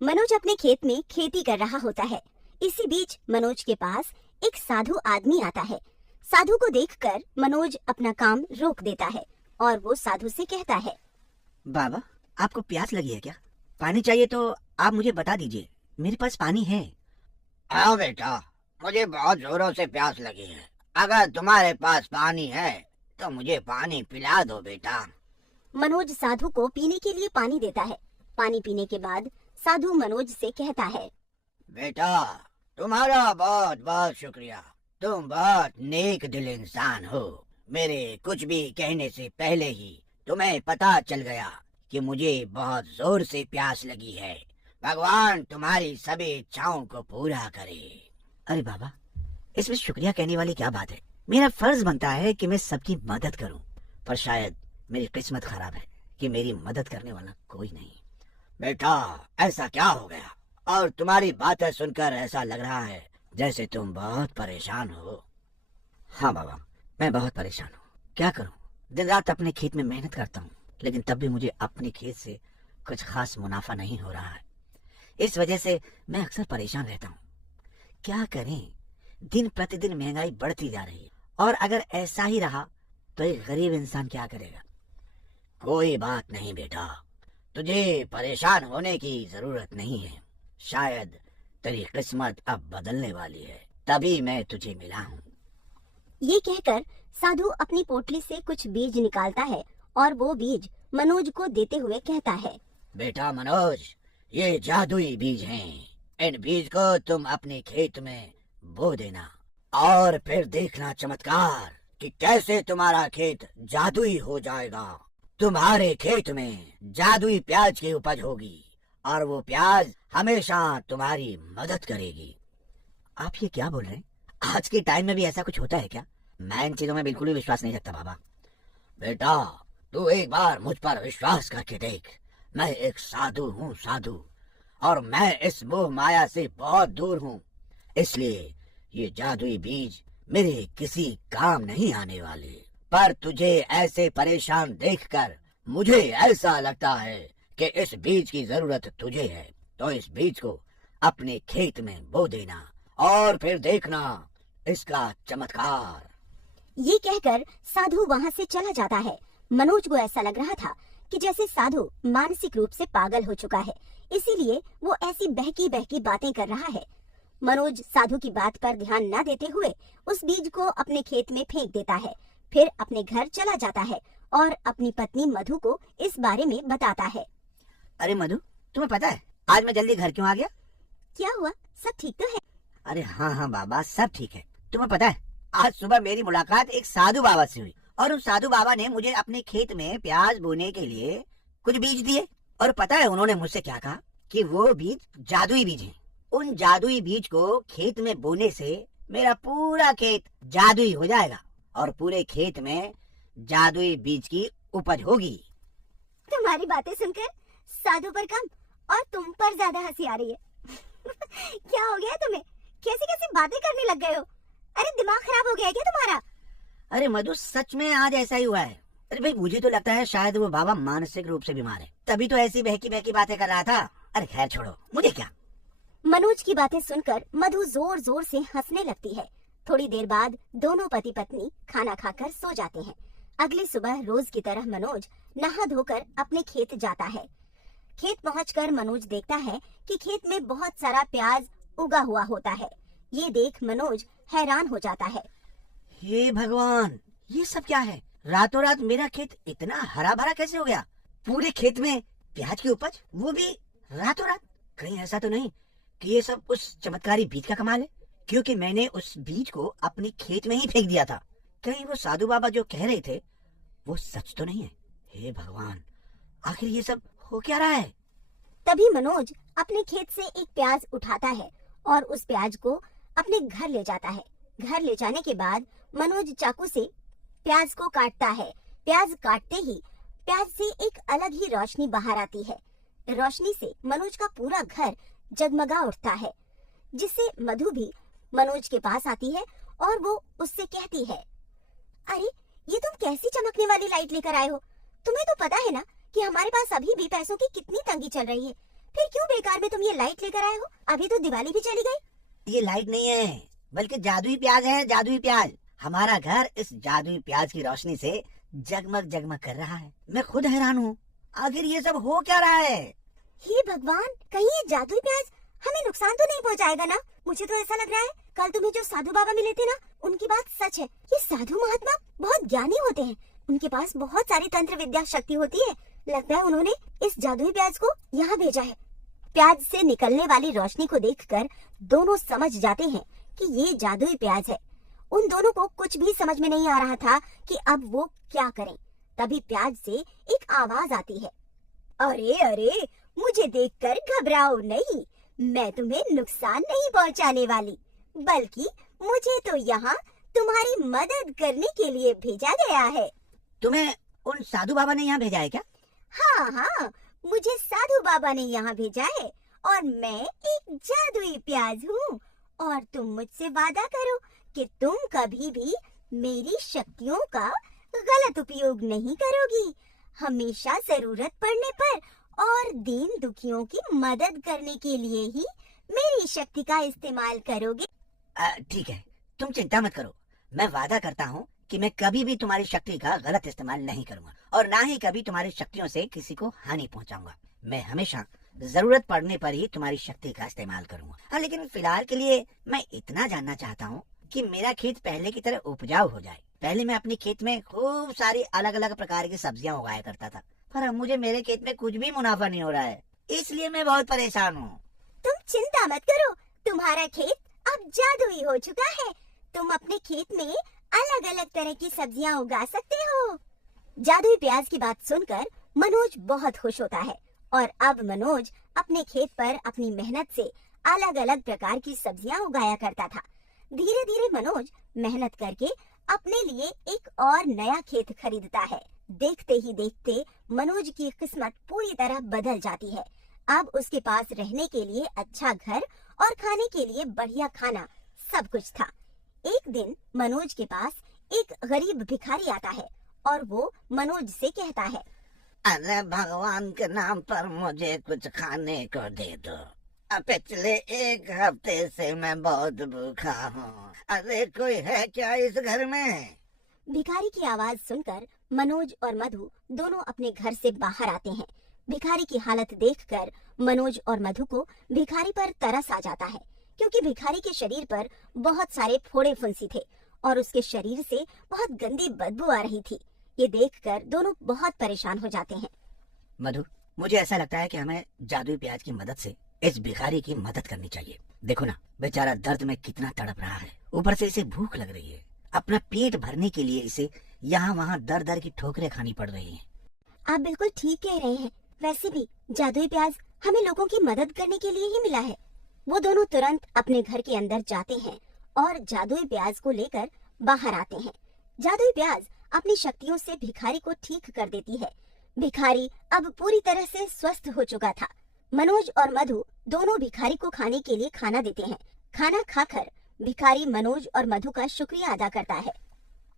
मनोज अपने खेत में खेती कर रहा होता है। इसी बीच मनोज के पास एक साधु आदमी आता है। साधु को देखकर मनोज अपना काम रोक देता है और वो साधु से कहता है, बाबा, आपको प्यास लगी है क्या? पानी चाहिए तो आप मुझे बता दीजिए, मेरे पास पानी है। हाँ बेटा, मुझे बहुत जोरों से प्यास लगी है। अगर तुम्हारे पास पानी है तो मुझे पानी पिला दो बेटा। मनोज साधु को पीने के लिए पानी देता है। पानी पीने के बाद साधु मनोज से कहता है, बेटा, तुम्हारा बहुत बहुत शुक्रिया। तुम बहुत नेक दिल इंसान हो। मेरे कुछ भी कहने से पहले ही तुम्हें पता चल गया कि मुझे बहुत जोर से प्यास लगी है। भगवान तुम्हारी सभी इच्छाओं को पूरा करे। अरे बाबा, इसमें शुक्रिया कहने वाली क्या बात है? मेरा फर्ज बनता है कि मैं सबकी मदद करूं, पर शायद मेरी किस्मत खराब है कि मेरी मदद करने वाला कोई नहीं। बेटा, ऐसा क्या हो गया? और तुम्हारी बातें सुनकर ऐसा लग रहा है जैसे तुम बहुत परेशान हो। हाँ बाबा, मैं बहुत परेशान हूँ। क्या करूँ? दिन रात अपने खेत में मेहनत करता हूँ, लेकिन तब भी मुझे अपने खेत से कुछ खास मुनाफा नहीं हो रहा है। इस वजह से मैं अक्सर परेशान रहता हूँ। क्या करें? दिन प्रतिदिन महंगाई बढ़ती जा रही है, और अगर ऐसा ही रहा तो एक गरीब इंसान क्या करेगा? कोई बात नहीं बेटा, तुझे परेशान होने की जरूरत नहीं है। शायद तेरी किस्मत अब बदलने वाली है, तभी मैं तुझे मिला हूँ। ये कहकर साधु अपनी पोटली से कुछ बीज निकालता है और वो बीज मनोज को देते हुए कहता है, बेटा मनोज, ये जादुई बीज हैं। इन बीज को तुम अपने खेत में बो देना और फिर देखना चमत्कार कि कैसे तुम्हारा खेत जादुई हो जाएगा। तुम्हारे खेत में जादुई प्याज की उपज होगी और वो प्याज हमेशा तुम्हारी मदद करेगी। आप ये क्या बोल रहे हैं? आज के टाइम में भी ऐसा कुछ होता है क्या? मैं इन चीजों में बिल्कुल भी विश्वास नहीं रखता बाबा। बेटा, तू एक बार मुझ पर विश्वास करके देख। मैं एक साधु हूँ, साधु, और मैं इस मोह माया से बहुत दूर हूँ। इसलिए ये जादुई बीज मेरे किसी काम नहीं आने वाले। पर तुझे ऐसे परेशान देखकर मुझे ऐसा लगता है कि इस बीज की जरूरत तुझे है, तो इस बीज को अपने खेत में बो देना और फिर देखना इसका चमत्कार। ये कहकर साधु वहाँ से चला जाता है। मनोज को ऐसा लग रहा था कि जैसे साधु मानसिक रूप से पागल हो चुका है, इसीलिए वो ऐसी बहकी बहकी बातें कर रहा है। मनोज साधु की बात पर ध्यान न देते हुए उस बीज को अपने खेत में फेंक देता है। फिर अपने घर चला जाता है और अपनी पत्नी मधु को इस बारे में बताता है। अरे मधु, तुम्हें पता है आज मैं जल्दी घर क्यों आ गया? क्या हुआ? सब ठीक तो है? अरे हाँ हाँ बाबा, सब ठीक है। तुम्हें पता है आज सुबह मेरी मुलाकात एक साधु बाबा से हुई, और उस साधु बाबा ने मुझे अपने खेत में प्याज बोने के लिए कुछ बीज दिए। और पता है उन्होंने मुझसे क्या कहा? कि वो बीज जादुई बीज हैं। उन जादुई बीज को खेत में बोने से मेरा पूरा खेत जादुई हो जाएगा और पूरे खेत में जादुई बीज की उपज होगी। तुम्हारी बातें सुनकर साधु पर कम और तुम पर ज्यादा हंसी आ रही है। क्या हो गया तुम्हें? कैसी कैसी बातें करने लग गए हो? अरे दिमाग खराब हो गया है क्या तुम्हारा? अरे मधु, सच में आज ऐसा ही हुआ है। अरे भाई, मुझे तो लगता है शायद वो बाबा मानसिक रूप से बीमार है, तभी तो ऐसी बहकी बहकी बातें कर रहा था। अरे खैर छोड़ो, मुझे क्या। मनोज की बातें सुनकर मधु जोर जोर से हंसने लगती है। थोड़ी देर बाद दोनों पति पत्नी खाना खाकर सो जाते हैं। अगली सुबह रोज की तरह मनोज नहा धोकर अपने खेत जाता है। खेत पहुंचकर मनोज देखता है कि खेत में बहुत सारा प्याज उगा हुआ होता है। ये देख मनोज हैरान हो जाता है। हे भगवान, ये सब क्या है? रातों रात मेरा खेत इतना हरा भरा कैसे हो गया? पूरे खेत में प्याज की उपज, वो भी रातों रात। कहीं ऐसा तो नहीं कि ये सब उस चमत्कारी बीज का कमाल है? क्योंकि मैंने उस बीज को अपने खेत में ही फेंक दिया था। कहीं वो साधु बाबा जो कह रहे थे वो सच तो नहीं है? हे भगवान, आखिर ये सब हो क्या रहा है? तभी मनोज अपने खेत से एक प्याज उठाता है और उस प्याज को अपने घर ले जाता है। घर ले जाने के बाद मनोज चाकू से प्याज को काटता है। प्याज काटते ही प्याज से एक अलग ही रोशनी बाहर आती है। रोशनी से मनोज का पूरा घर जगमगा उठता है, जिससे मधु भी मनोज के पास आती है और वो उससे कहती है, अरे ये तुम कैसी चमकने वाली लाइट लेकर आए हो? तुम्हें तो पता है ना कि हमारे पास अभी भी पैसों की कितनी तंगी चल रही है। फिर क्यों बेकार में तुम ये लाइट लेकर आए हो? अभी तो दिवाली भी चली गई। ये लाइट नहीं है, बल्कि जादुई प्याज है, जादुई प्याज। हमारा घर इस जादुई प्याज की रोशनी से जगमग जगमग कर रहा है। मैं खुद हैरान हूँ, आखिर ये सब हो क्या रहा है? हे भगवान, कहीं ये जादुई प्याज हमें नुकसान तो नहीं पहुंचाएगा ना? मुझे तो ऐसा लग रहा है कल तुम्हें जो साधु बाबा मिले थे ना, उनकी बात सच है। ये साधु महात्मा बहुत ज्ञानी होते हैं, उनके पास बहुत सारी तंत्र विद्या शक्ति होती है। लगता है उन्होंने इस जादुई प्याज को यहाँ भेजा है। प्याज से निकलने वाली रोशनी को देखकर दोनों समझ जाते हैं कि ये जादुई प्याज है। उन दोनों को कुछ भी समझ में नहीं आ रहा था कि अब वो क्या करें। तभी प्याज से एक आवाज आती है, अरे अरे, मुझे देखकर घबराओ नहीं, मैं तुम्हें नुकसान नहीं पहुंचाने वाली, बल्कि मुझे तो यहाँ तुम्हारी मदद करने के लिए भेजा गया है। तुम्हें उन साधु बाबा ने यहाँ भेजा है क्या? हाँ हाँ, मुझे साधु बाबा ने यहाँ भेजा है और मैं एक जादुई प्याज हूँ। और तुम मुझसे वादा करो कि तुम कभी भी मेरी शक्तियों का गलत उपयोग नहीं करोगी। हमेशा जरूरत पड़ने पर और दीन दुखियों की मदद करने के लिए ही मेरी शक्ति का इस्तेमाल करोगे। ठीक है, तुम चिंता मत करो। मैं वादा करता हूँ कि मैं कभी भी तुम्हारी शक्ति का गलत इस्तेमाल नहीं करूँगा और ना ही कभी तुम्हारी शक्तियों से किसी को हानि पहुँचाऊंगा। मैं हमेशा जरूरत पड़ने पर ही तुम्हारी शक्ति का इस्तेमाल करूँगा। हाँ, लेकिन फिलहाल के लिए मैं इतना जानना चाहता हूँ कि मेरा खेत पहले की तरह उपजाऊ हो जाए। पहले मैं अपने खेत में खूब सारी अलग अलग प्रकार की सब्जियां उगाया करता था, पर अब मुझे मेरे खेत में कुछ भी मुनाफा नहीं हो रहा है, इसलिए मैं बहुत परेशान हूँ। तुम चिंता मत करो, तुम्हारा खेत अब जादुई हो चुका है। तुम अपने खेत में अलग अलग तरह की सब्जियां उगा सकते हो। जादुई प्याज की बात सुनकर मनोज बहुत खुश होता है और अब मनोज अपने खेत पर अपनी मेहनत से अलग अलग प्रकार की सब्जियां उगाया करता था। धीरे धीरे मनोज मेहनत करके अपने लिए एक और नया खेत खरीदता है। देखते ही देखते मनोज की किस्मत पूरी तरह बदल जाती है। अब उसके पास रहने के लिए अच्छा घर और खाने के लिए बढ़िया खाना सब कुछ था। एक दिन मनोज के पास एक गरीब भिखारी आता है और वो मनोज से कहता है, अरे भगवान के नाम पर मुझे कुछ खाने को दे दो। पिछले एक हफ्ते से मैं बहुत भूखा हूँ। अरे कोई है क्या इस घर में? भिखारी की आवाज सुनकर मनोज और मधु दोनों अपने घर से बाहर आते हैं। भिखारी की हालत देखकर मनोज और मधु को भिखारी पर तरस आ जाता है, क्योंकि भिखारी के शरीर पर बहुत सारे फोड़े फुंसी थे और उसके शरीर से बहुत गंदी बदबू आ रही थी। ये देखकर दोनों बहुत परेशान हो जाते हैं। मधु, मुझे ऐसा लगता है कि हमें जादुई प्याज की मदद से इस भिखारी की मदद करनी चाहिए। देखो ना, बेचारा दर्द में कितना तड़प रहा है, ऊपर से इसे भूख लग रही है। अपना पेट भरने के लिए इसे यहाँ वहाँ दर दर की ठोकरें खानी पड़ रही हैं। आप बिल्कुल ठीक कह रहे हैं। वैसे भी जादुई प्याज हमें लोगों की मदद करने के लिए ही मिला है। वो दोनों तुरंत अपने घर के अंदर जाते हैं और जादुई प्याज को लेकर बाहर आते हैं। जादुई प्याज अपनी शक्तियों से भिखारी को ठीक कर देती है। भिखारी अब पूरी तरह से स्वस्थ हो चुका था। मनोज और मधु दोनों भिखारी को खाने के लिए खाना देते हैं। खाना खाकर भिखारी मनोज और मधु का शुक्रिया अदा करता है।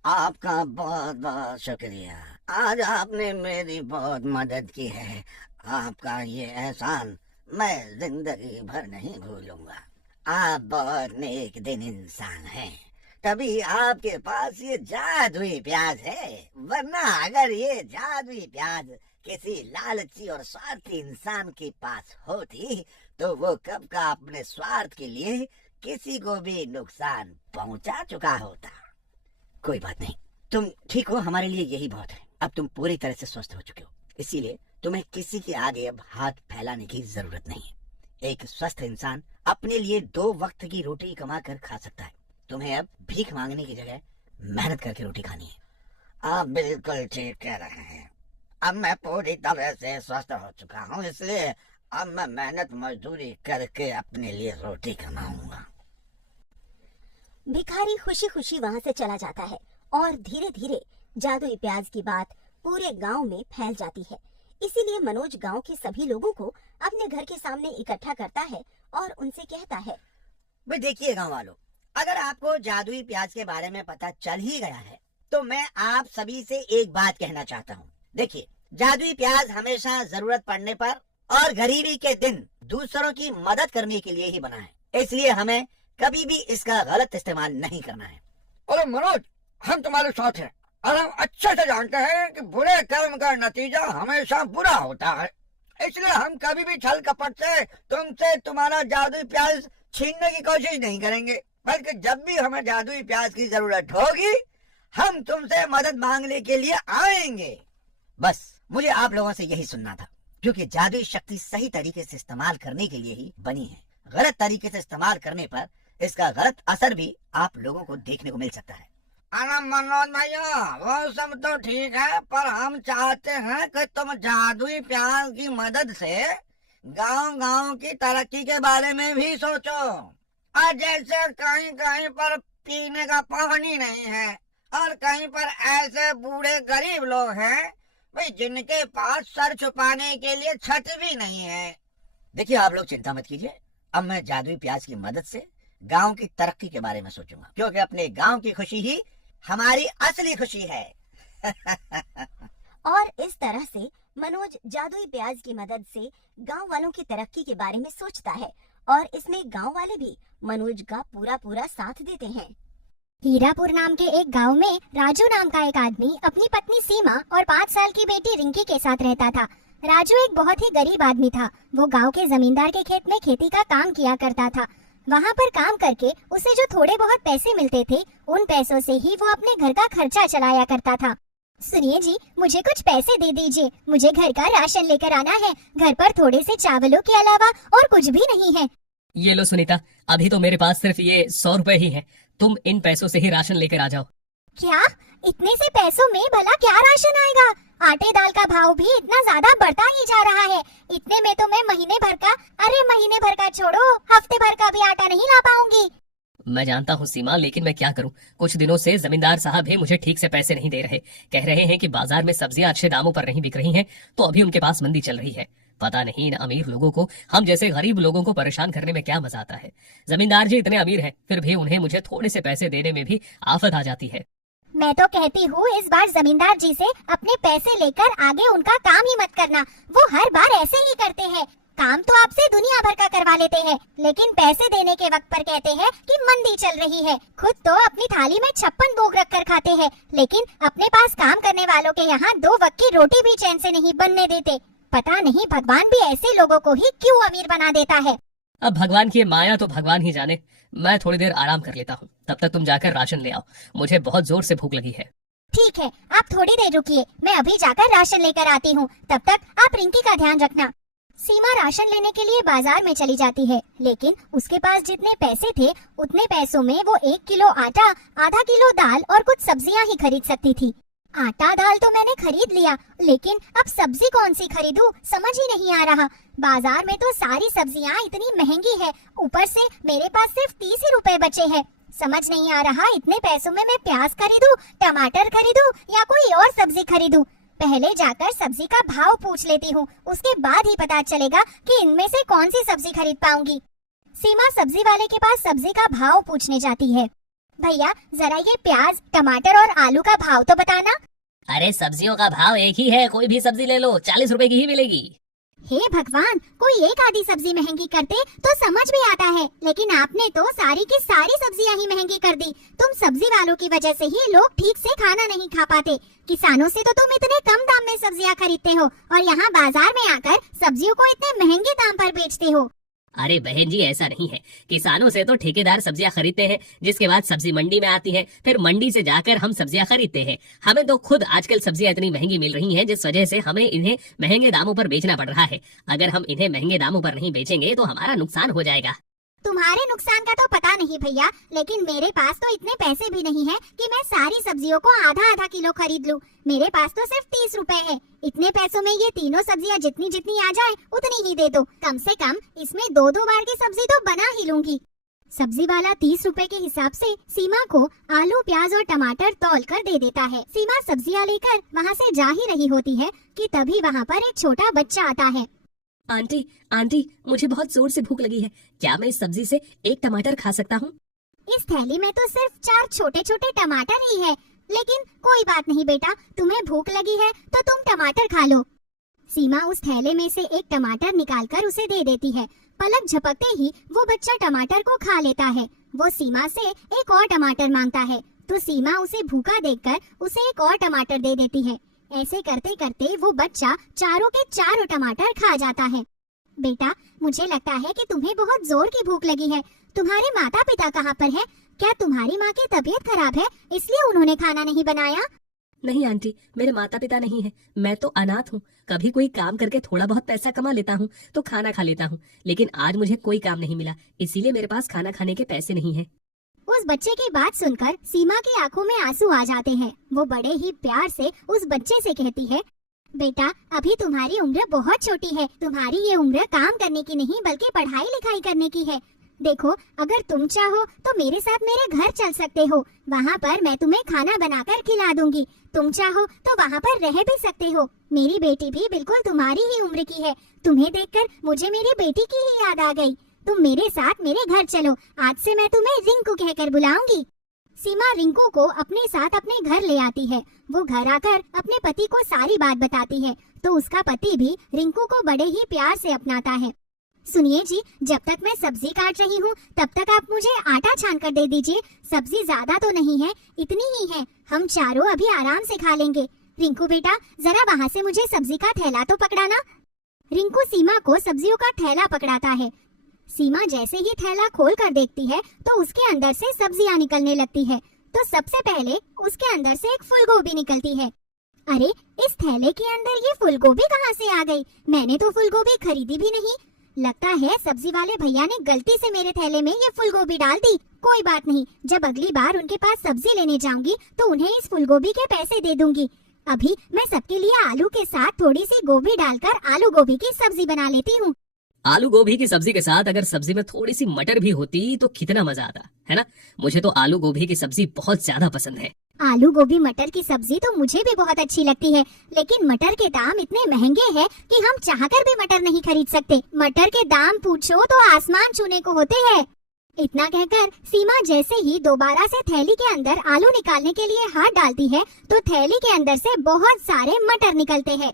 आपका बहुत बहुत शुक्रिया, आज आपने मेरी बहुत मदद की है। आपका ये एहसान मैं जिंदगी भर नहीं भूलूंगा। आप बहुत नेक दिन इंसान हैं, तभी आपके पास ये जादुई प्याज है। वरना अगर ये जादुई प्याज किसी लालची और स्वार्थी इंसान के पास होती तो वो कब का अपने स्वार्थ के लिए किसी को भी नुकसान पहुंचा चुका होता। कोई बात नहीं, तुम ठीक हो, हमारे लिए यही बहुत है। अब तुम पूरी तरह से स्वस्थ हो चुके हो, इसीलिए तुम्हें किसी के आगे अब हाथ फैलाने की जरूरत नहीं है। एक स्वस्थ इंसान अपने लिए 2 वक्त की रोटी कमा कर खा सकता है। तुम्हें अब भीख मांगने की जगह मेहनत करके रोटी खानी है। आप बिल्कुल ठीक कह रहे हैं। अब मैं पूरी तरह से स्वस्थ हो चुका हूँ, इसलिए अब मैं मेहनत मजदूरी करके अपने लिए रोटी कमाऊंगा। भिखारी खुशी खुशी वहाँ से चला जाता है और धीरे धीरे जादुई प्याज की बात पूरे गांव में फैल जाती है। इसीलिए मनोज गांव के सभी लोगों को अपने घर के सामने इकट्ठा करता है और उनसे कहता है, भाई देखिए गाँव वालों, अगर आपको जादुई प्याज के बारे में पता चल ही गया है तो मैं आप सभी से एक बात कहना चाहता हूँ। देखिए, जादुई प्याज हमेशा जरूरत पड़ने पर और गरीबी के दिन दूसरों की मदद करने के लिए ही बना है, इसलिए हमें कभी भी इसका गलत इस्तेमाल नहीं करना है। अरे मनोज, हम तुम्हारे साथ हैं और हम अच्छे से जानते हैं कि बुरे कर्म का नतीजा हमेशा बुरा होता है, इसलिए हम कभी भी छल कपट से तुमसे तुम्हारा जादुई प्याज छीनने की कोशिश नहीं करेंगे, बल्कि जब भी हमें जादुई प्याज की जरूरत होगी हम तुमसे मदद मांगने के लिए आएंगे। बस मुझे आप लोगों से यही सुनना था, क्योंकि जादुई शक्ति सही तरीके से इस्तेमाल करने के लिए ही बनी है। गलत तरीके से इस्तेमाल करने पर इसका गलत असर भी आप लोगों को देखने को मिल सकता है। अरे मनोज भैया, वो सब तो ठीक है, पर हम चाहते हैं कि तुम जादुई प्याज की मदद से गांव-गांव की तरक्की के बारे में भी सोचो। और जैसे कहीं कहीं पर पीने का पानी नहीं है और कहीं पर ऐसे बूढ़े गरीब लोग हैं भाई जिनके पास सर छुपाने के लिए छत भी नहीं है। देखिए आप लोग चिंता मत कीजिए, अब मैं जादुई प्याज की मदद से गांव की तरक्की के बारे में सोचूंगा, क्योंकि अपने गांव की खुशी ही हमारी असली खुशी है। और इस तरह से मनोज जादुई प्याज की मदद से गांव वालों की तरक्की के बारे में सोचता है और इसमें गांव वाले भी मनोज का पूरा साथ देते हैं। हीरापुर नाम के एक गांव में राजू नाम का एक आदमी अपनी पत्नी सीमा और 5 साल की बेटी रिंकी के साथ रहता था। राजू एक बहुत ही गरीब आदमी था। वो गांव के जमींदार के खेत में खेती का काम किया करता था। वहाँ पर काम करके उसे जो थोड़े बहुत पैसे मिलते थे, उन पैसों से ही वो अपने घर का खर्चा चलाया करता था। सुनिए जी, मुझे कुछ पैसे दे दीजिए, मुझे घर का राशन लेकर आना है। घर पर थोड़े से चावलों के अलावा और कुछ भी नहीं है। ये लो सुनीता, अभी तो मेरे पास सिर्फ ये 100 रुपए ही हैं। तुम इन पैसों से ही राशन लेकर आ जाओ। क्या? इतने से पैसों में भला क्या राशन आएगा? आटे दाल का भाव भी इतना ज्यादा बढ़ता ही जा रहा है। इतने में तो मैं महीने भर का छोड़ो, हफ्ते भर का भी आटा नहीं ला पाऊंगी। मैं जानता हूँ सीमा, लेकिन मैं क्या करूँ। कुछ दिनों से जमींदार साहब भी मुझे ठीक से पैसे नहीं दे रहे। कह रहे हैं कि बाजार में सब्जियां अच्छे दामों पर नहीं बिक रही हैं, तो अभी उनके पास मंदी चल रही है। पता नहीं इन अमीर लोगों को हम जैसे गरीब लोगों को परेशान करने में क्या मजा आता है। जमींदार जी इतने अमीर हैं, फिर भी उन्हें मुझे थोड़े से पैसे देने में भी आफत आ जाती है। मैं तो कहती हूँ इस बार जमींदार जी से अपने पैसे लेकर आगे उनका काम ही मत करना। वो हर बार ऐसे ही करते हैं। काम तो आपसे दुनिया भर का करवा लेते हैं, लेकिन पैसे देने के वक्त पर कहते हैं कि मंदी चल रही है। खुद तो अपनी थाली में 56 भोग रख कर खाते हैं, लेकिन अपने पास काम करने वालों के यहाँ 2 वक्त की रोटी भी चैन से नहीं बनने देते। पता नहीं भगवान भी ऐसे लोगों को ही क्यों अमीर बना देता है। अब भगवान की माया तो भगवान ही जाने। मैं थोड़ी देर आराम कर लेता हूँ, तब तक तुम जाकर राशन ले आओ। मुझे बहुत जोर से भूख लगी है। ठीक है, आप थोड़ी देर रुकिए, मैं अभी जाकर राशन लेकर आती हूँ। तब तक आप रिंकी का ध्यान रखना। सीमा राशन लेने के लिए बाजार में चली जाती है, लेकिन उसके पास जितने पैसे थे उतने पैसों में वो 1 किलो आटा, आधा किलो दाल और कुछ सब्जियां ही खरीद सकती थी। आटा दाल तो मैंने खरीद लिया, लेकिन अब सब्जी कौन सी खरीदूं समझ ही नहीं आ रहा। बाजार में तो सारी सब्जियां इतनी महंगी है, ऊपर से मेरे पास सिर्फ 30 ही रुपए बचे हैं। समझ नहीं आ रहा इतने पैसों में मैं प्याज खरीदूं, टमाटर खरीदूं या कोई और सब्जी खरीदूं। पहले जाकर सब्जी का भाव पूछ लेती हूँ, उसके बाद ही पता चलेगा कि इनमें से कौन सी सब्जी खरीद पाऊंगी। सीमा सब्जी वाले के पास सब्जी का भाव पूछने जाती है। भैया जरा ये प्याज, टमाटर और आलू का भाव तो बताना। अरे सब्जियों का भाव एक ही है, कोई भी सब्जी ले लो, 40 रुपए की ही मिलेगी। हे भगवान, कोई एक आधी सब्जी महंगी करते तो समझ भी आता है, लेकिन आपने तो सारी की सारी सब्जियां ही महंगी कर दी। तुम सब्जी वालों की वजह से ही लोग ठीक से खाना नहीं खा पाते। किसानों से तो तुम इतने कम दाम में सब्जियां खरीदते हो और यहाँ बाजार में आकर सब्जियों को इतने महंगे दाम पर बेचते हो। अरे बहन जी, ऐसा नहीं है। किसानों से तो ठेकेदार सब्जियां खरीदते हैं, जिसके बाद सब्जी मंडी में आती है, फिर मंडी से जाकर हम सब्जियां खरीदते हैं। हमें तो खुद आजकल सब्जियां इतनी महंगी मिल रही हैं, जिस वजह से हमें इन्हें महंगे दामों पर बेचना पड़ रहा है। अगर हम इन्हें महंगे दामों पर नहीं बेचेंगे तो हमारा नुकसान हो जाएगा। तुम्हारे नुकसान का तो पता नहीं भैया, लेकिन मेरे पास तो इतने पैसे भी नहीं है कि मैं सारी सब्जियों को आधा आधा किलो खरीद लूं। मेरे पास तो सिर्फ 30 रुपए है। इतने पैसों में ये तीनों सब्जियां जितनी जितनी आ जाए उतनी ही दे दो। कम से कम इसमें 2-2 बार की सब्जी तो बना ही लूंगी। सब्जी वाला 30 रुपए के हिसाब से सीमा को आलू, प्याज और टमाटर तौल कर दे देता है। सीमा सब्जियां लेकर वहाँ से जा ही रही होती है कि तभी वहाँ पर एक छोटा बच्चा आता है। आंटी, आंटी, मुझे बहुत जोर से भूख लगी है। क्या मैं इस सब्जी से एक टमाटर खा सकता हूँ? इस थैली में तो सिर्फ 4 छोटे छोटे टमाटर ही है, लेकिन कोई बात नहीं बेटा, तुम्हें भूख लगी है तो तुम टमाटर खा लो। सीमा उस थैले में से एक टमाटर निकालकर उसे दे देती है। पलक झपकते ही वो बच्चा टमाटर को खा लेता है। वो सीमा से एक और टमाटर मांगता है तो सीमा उसे भूखा देखकर उसे एक और टमाटर दे देती है। ऐसे करते करते वो बच्चा चारों के चारों टमाटर खा जाता है। बेटा, मुझे लगता है कि तुम्हें बहुत जोर की भूख लगी है। तुम्हारे माता पिता कहाँ पर है? क्या तुम्हारी माँ की तबीयत खराब है इसलिए उन्होंने खाना नहीं बनाया? नहीं आंटी, मेरे माता पिता नहीं है। मैं तो अनाथ हूँ। कभी कोई काम करके थोड़ा बहुत पैसा कमा लेता हूँ तो खाना खा लेता हूँ, लेकिन आज मुझे कोई काम नहीं मिला, इसीलिए मेरे पास खाना खाने के पैसे नहीं है। उस बच्चे की बात सुनकर सीमा की आंखों में आंसू आ जाते हैं। वो बड़े ही प्यार से उस बच्चे से कहती है, बेटा, अभी तुम्हारी उम्र बहुत छोटी है। तुम्हारी ये उम्र काम करने की नहीं बल्कि पढ़ाई लिखाई करने की है। देखो, अगर तुम चाहो तो मेरे साथ मेरे घर चल सकते हो। वहाँ पर मैं तुम्हें खाना बनाकर खिला दूंगी। तुम चाहो तो वहाँ पर रह भी सकते हो। मेरी बेटी भी बिल्कुल तुम्हारी ही उम्र की है। तुम्हें देखकर मुझे मेरी बेटी की ही याद आ गई। तुम मेरे साथ मेरे घर चलो। आज से मैं तुम्हें रिंकू कहकर बुलाऊंगी। सीमा रिंकू को अपने साथ अपने घर ले आती है। वो घर आकर अपने पति को सारी बात बताती है तो उसका पति भी रिंकू को बड़े ही प्यार से अपनाता है। सुनिए जी, जब तक मैं सब्जी काट रही हूँ तब तक आप मुझे आटा छान कर दे दीजिए। सब्जी ज्यादा तो नहीं है, इतनी ही है। हम चारों अभी आराम से खा लेंगे। रिंकू बेटा, जरा वहाँ से मुझे सब्जी का थैला तो पकड़ाना। रिंकू सीमा को सब्जियों का थैला पकड़ाता है। सीमा जैसे ही थैला खोल कर देखती है तो उसके अंदर से सब्जियां निकलने लगती है। तो सबसे पहले उसके अंदर से एक फूलगोभी निकलती है। अरे, इस थैले के अंदर ये फूलगोभी कहाँ से आ गई? मैंने तो फूलगोभी खरीदी भी नहीं। लगता है सब्जी वाले भैया ने गलती से मेरे थैले में ये फूलगोभी डाल दी। कोई बात नहीं, जब अगली बार उनके पास सब्जी लेने जाऊंगी तो उन्हें इस फूलगोभी के पैसे दे दूंगी। अभी मैं सबके लिए आलू के साथ थोड़ी सी गोभी डालकर आलू गोभी की सब्जी बना लेती हूँ। आलू गोभी की सब्जी के साथ अगर सब्जी में थोड़ी सी मटर भी होती तो कितना मजा आता, है ना? मुझे तो आलू गोभी की सब्जी बहुत ज्यादा पसंद है। आलू गोभी मटर की सब्जी तो मुझे भी बहुत अच्छी लगती है, लेकिन मटर के दाम इतने महंगे हैं कि हम चाहकर भी मटर नहीं खरीद सकते। मटर के दाम पूछो तो आसमान छूने को होते हैं। इतना कहकर सीमा जैसे ही दोबारा से थैली के अंदर आलू निकालने के लिए हाथ डालती है तो थैली के अंदर से बहुत सारे मटर निकलते हैं।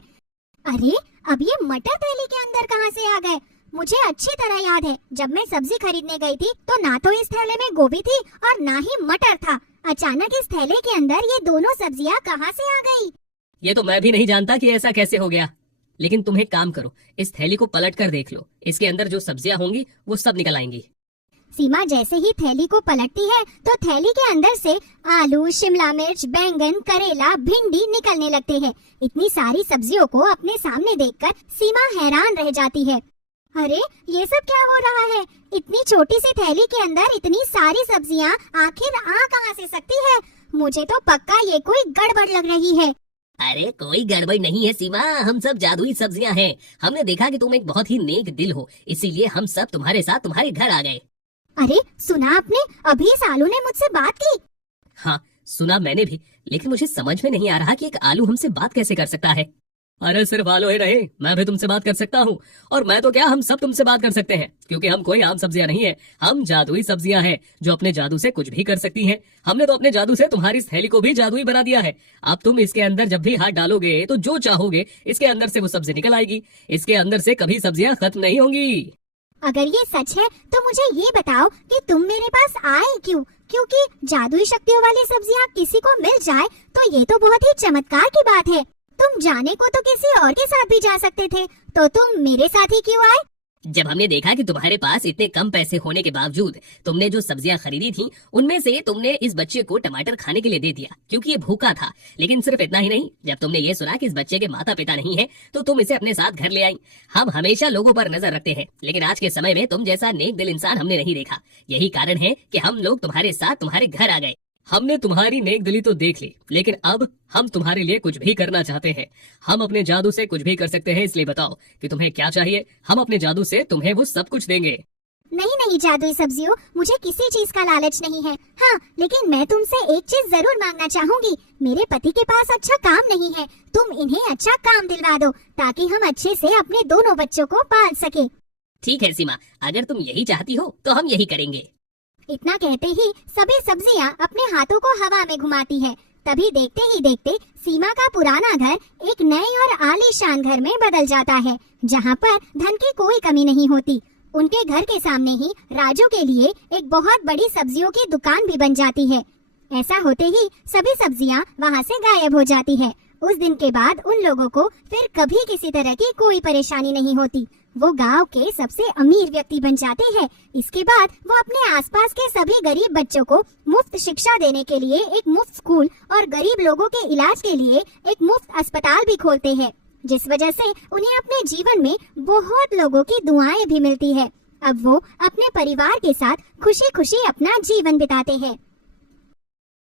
अरे, अब ये मटर थैली के अंदर कहाँ से आ गए? मुझे अच्छी तरह याद है, जब मैं सब्जी खरीदने गई थी तो ना तो इस थैले में गोभी थी और ना ही मटर था। अचानक इस थैले के अंदर ये दोनों सब्जियां कहाँ से आ गई? ये तो मैं भी नहीं जानता कि ऐसा कैसे हो गया। लेकिन तुम एक काम करो, इस थैली को पलट कर देख लो। इसके अंदर जो सब्जियां होंगी वो सब निकल आएंगी। सीमा जैसे ही थैली को पलटती है तो थैली के अंदर से आलू, शिमला मिर्च, बैंगन, करेला, भिंडी निकलने लगते हैं। इतनी सारी सब्जियों को अपने सामने देखकर सीमा हैरान रह जाती है। अरे, ये सब क्या हो रहा है? इतनी छोटी सी थैली के अंदर इतनी सारी सब्जियां आखिर आ कहां से सकती है? मुझे तो पक्का ये कोई गड़बड़ लग रही है। अरे, कोई गड़बड़ नहीं है सीमा, हम सब जादुई सब्जियां हैं। हमने देखा कि तुम एक बहुत ही नेक दिल हो, इसीलिए हम सब तुम्हारे साथ तुम्हारे घर आ गए। अरे, सुना आपने? अभी इस आलू ने मुझसे बात की। हाँ, सुना मैंने भी, लेकिन मुझे समझ में नहीं आ रहा कि एक आलू हमसे बात कैसे कर सकता है। अरे, सिर्फ आलू ही नहीं, मैं भी तुमसे बात कर सकता हूँ। और मैं तो क्या, हम सब तुमसे बात कर सकते हैं, क्योंकि हम कोई आम सब्जियां नहीं है। हम जादुई सब्जियां हैं जो अपने जादू से कुछ भी कर सकती हैं। हमने तो अपने जादू से तुम्हारी इस थैली को भी जादुई बना दिया है। अब तुम इसके अंदर जब भी हाथ डालोगे तो जो चाहोगे इसके अंदर से वो सब्जी निकल आएगी। इसके अंदर से कभी सब्जियां खत्म नहीं होंगी। अगर ये सच है तो मुझे ये बताओ कि तुम मेरे पास आए क्यों? क्योंकि जादुई शक्तियों वाली सब्जियां किसी को मिल जाए तो ये तो बहुत ही चमत्कार की बात है। तुम जाने को तो किसी और के साथ भी जा सकते थे, तो तुम मेरे साथ ही क्यों आए? जब हमने देखा कि तुम्हारे पास इतने कम पैसे होने के बावजूद तुमने जो सब्जियां खरीदी थी उनमें से तुमने इस बच्चे को टमाटर खाने के लिए दे दिया, क्योंकि ये भूखा था। लेकिन सिर्फ इतना ही नहीं, जब तुमने ये सुना कि इस बच्चे के माता पिता नहीं है तो तुम इसे अपने साथ घर ले आई। हम हमेशा लोगों पर नजर रखते हैं, लेकिन आज के समय में तुम जैसा नेक दिल इंसान हमने नहीं देखा। यही कारण है कि हम लोग तुम्हारे साथ तुम्हारे घर आ गए। हमने तुम्हारी नेक दिली तो देख ली, लेकिन अब हम तुम्हारे लिए कुछ भी करना चाहते हैं। हम अपने जादू से कुछ भी कर सकते हैं, इसलिए बताओ कि तुम्हें क्या चाहिए। हम अपने जादू से तुम्हें वो सब कुछ देंगे। नहीं नहीं जादुई सब्जियों, मुझे किसी चीज का लालच नहीं है। हाँ, लेकिन मैं तुमसे एक चीज जरूर मांगना चाहूंगी। मेरे पति के पास अच्छा काम नहीं है, तुम इन्हें अच्छा काम दिलवा दो ताकि हम अच्छे से अपने दोनों बच्चों को पाल सके। ठीक है सीमा, अगर तुम यही चाहती हो तो हम यही करेंगे। इतना कहते ही सभी सब्जियां अपने हाथों को हवा में घुमाती है। तभी देखते ही देखते सीमा का पुराना घर एक नए और आलीशान घर में बदल जाता है, जहाँ पर धन की कोई कमी नहीं होती। उनके घर के सामने ही राजू के लिए एक बहुत बड़ी सब्जियों की दुकान भी बन जाती है। ऐसा होते ही सभी सब्जियां वहाँ से गायब हो जाती है। उस दिन के बाद उन लोगों को फिर कभी किसी तरह की कोई परेशानी नहीं होती। वो गांव के सबसे अमीर व्यक्ति बन जाते हैं। इसके बाद वो अपने आसपास के सभी गरीब बच्चों को मुफ्त शिक्षा देने के लिए एक मुफ्त स्कूल और गरीब लोगों के इलाज के लिए एक मुफ्त अस्पताल भी खोलते हैं, जिस वजह से उन्हें अपने जीवन में बहुत लोगों की दुआएं भी मिलती है। अब वो अपने परिवार के साथ खुशी खुशी अपना जीवन बिताते हैं।